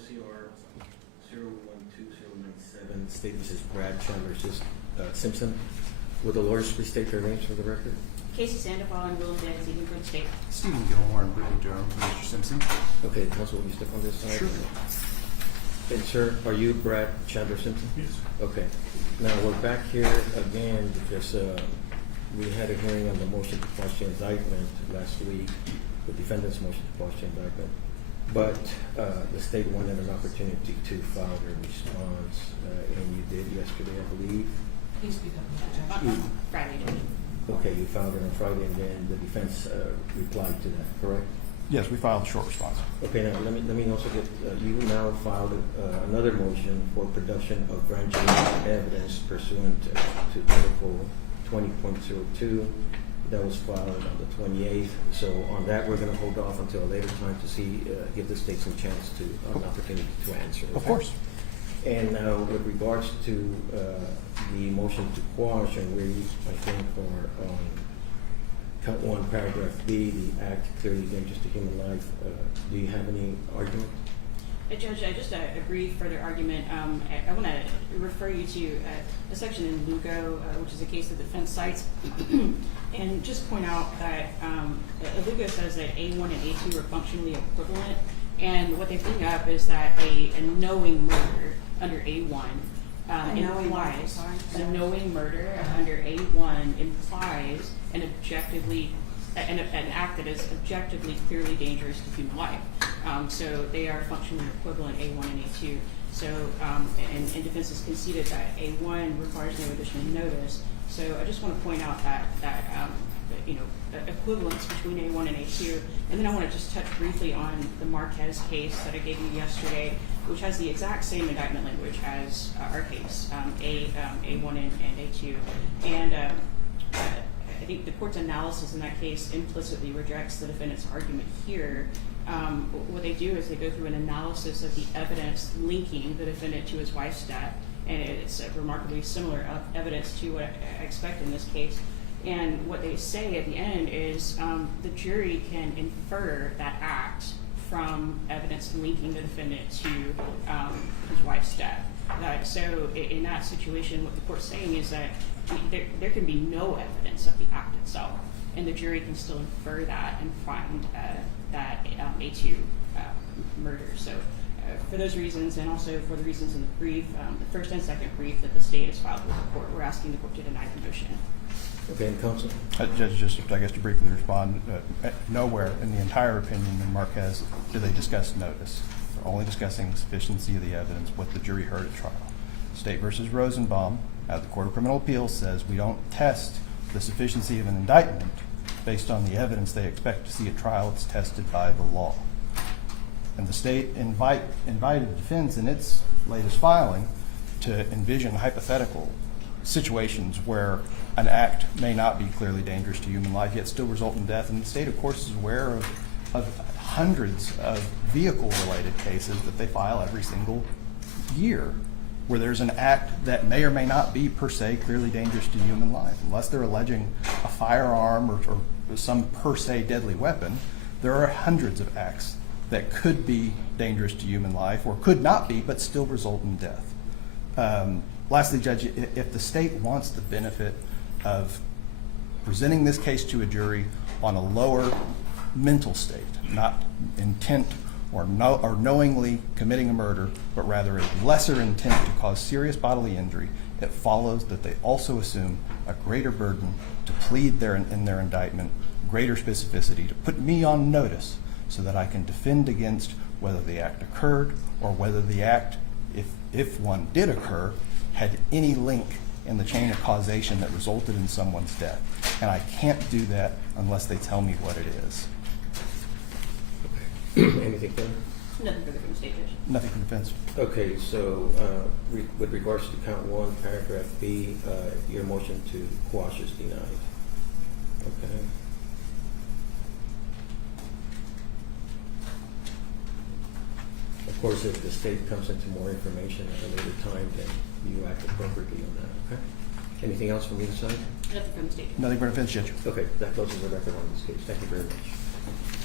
CR 012097, state this is Brad Chandler versus Simpson. Will the lawyers please state their names for the record? Casey Sandoval and Will Danzig for the state. Stephen Gilmore and Brittany Durham for Mr. Simpson. Okay, counsel, will you step on this side? Sure. And sir, are you Brad Chandler Simpson? Yes. Okay. Now we're back here again because we had a hearing on the motion to quash the indictment last week, the defendant's motion to quash the indictment. But the state wanted an opportunity to file their response, and you did yesterday, I believe. Please speak up. Friday. Okay, you filed it on Friday, and then the defense replied to that, correct? Yes, we filed a short response. Okay, now let me also get, you now filed another motion for production of grand jury evidence pursuant to Article 20.02. That was filed on the 28th. So on that, we're going to hold off until a later time to see, give the state some chance to, an opportunity to answer. Okay? Of course. And now with regards to the motion to quash, and we, I think, are on count 1, paragraph B, the act clearly dangerous to human life. Do you have any argument? Judge, just a brief further argument. I want to refer you to a section in Lugo, which is a case that the defense cites, and just point out that Lugo says that A1 and A2 are functionally equivalent, and what they bring up is that a knowing murder under A1 implies a knowing murder under A1 implies an act that is objectively clearly dangerous to human life. So they are functionally equivalent, A1 and A2. So, and defense has conceded that A1 requires no additional notice. So I just want to point out that equivalence between A1 and A2. And then I want to just touch briefly on the Marquez case that I gave you yesterday, which has the exact same indictment language as our case, A1 and A2. And I think the court's analysis in that case implicitly rejects the defendant's argument here. What they do is they go through an analysis of the evidence linking the defendant to his wife's death, and it's remarkably similar evidence to what I expect in this case. And what they say at the end is the jury can infer that act from evidence linking the defendant to his wife's death. So in that situation, what the court's saying is that there can be no evidence of the act itself, and the jury can still infer that and find that A2 murder. So for those reasons, and also for the reasons in the brief, the first and second brief that the state has filed with the court, we're asking the court to deny the motion. Okay, and counsel? Judge, just I guess to briefly respond, nowhere in the entire opinion in Marquez do they discuss notice. They're only discussing sufficiency of the evidence, what the jury heard at trial. State versus Rosenbaum, the Court of Criminal Appeals says we don't test the sufficiency of an indictment based on the evidence they expect to see at trial. It's tested by the law. And the state invited defense in its latest filing to envision hypothetical situations where an act may not be clearly dangerous to human life, yet still result in death. And the state, of course, is aware of hundreds of vehicle-related cases that they file every single year where there's an act that may or may not be per se clearly dangerous to human life. Unless they're alleging a firearm or some per se deadly weapon, there are hundreds of acts that could be dangerous to human life or could not be but still result in death. Lastly, Judge, if the state wants the benefit of presenting this case to a jury on a lower mental state, not intent or knowingly committing a murder, but rather a lesser intent to cause serious bodily injury, it follows that they also assume a greater burden to plead in their indictment, greater specificity, to put me on notice so that I can defend against whether the act occurred or whether the act, if one did occur, had any link in the chain of causation that resulted in someone's death. And I can't do that unless they tell me what it is. Anything further? Nothing further from the state, Judge. Nothing from defense. Okay, so with regards to count 1, paragraph B, your motion to quash is denied. Okay. Of course, if the state comes into more information at a later time, then you act appropriately on that, okay? Anything else from your side? Nothing from the state. Nothing from defense, Judge. Okay, that closes the record on this case. Thank you very much.